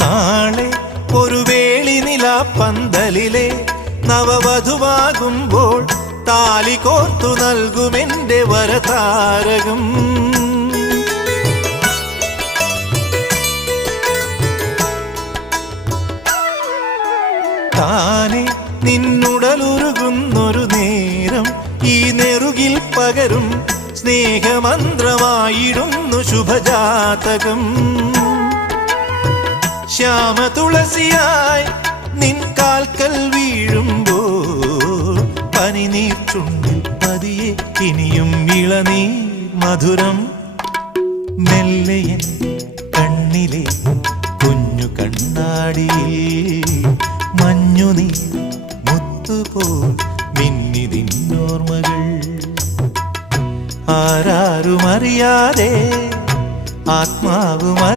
നാളെ ഒരു വേളി നിലാ പന്തലിലെ നവവധുവാകുമ്പോൾ താലി കോർത്തു നൽകുമെന്റെ വരതാരകം. താനെ നിന്നുടലുരുകുന്നൊരു നേരം ഈ നെറുകിൽ പകരും സ്നേഹമന്ത്രമായിടുന്നു ശുഭജാതകം. ശ്യാമതുളസിയായി നിൻ കാൽക്കൽ വീഴുമ്പോൾ പനിനീർ ചുണ്ടിൽ പതിയെ ഇനിയും ഇളനീർ മധുരം. മെല്ലയൻ കണ്ണിലെ കുഞ്ഞു കണ്ണാടിയിൽ മഞ്ഞുനീർ മുത്തുപോൽ മിന്നിതിന്നോർമ്മകൾ. ആരാരുമറിയാതെ ആത്മാവുമായി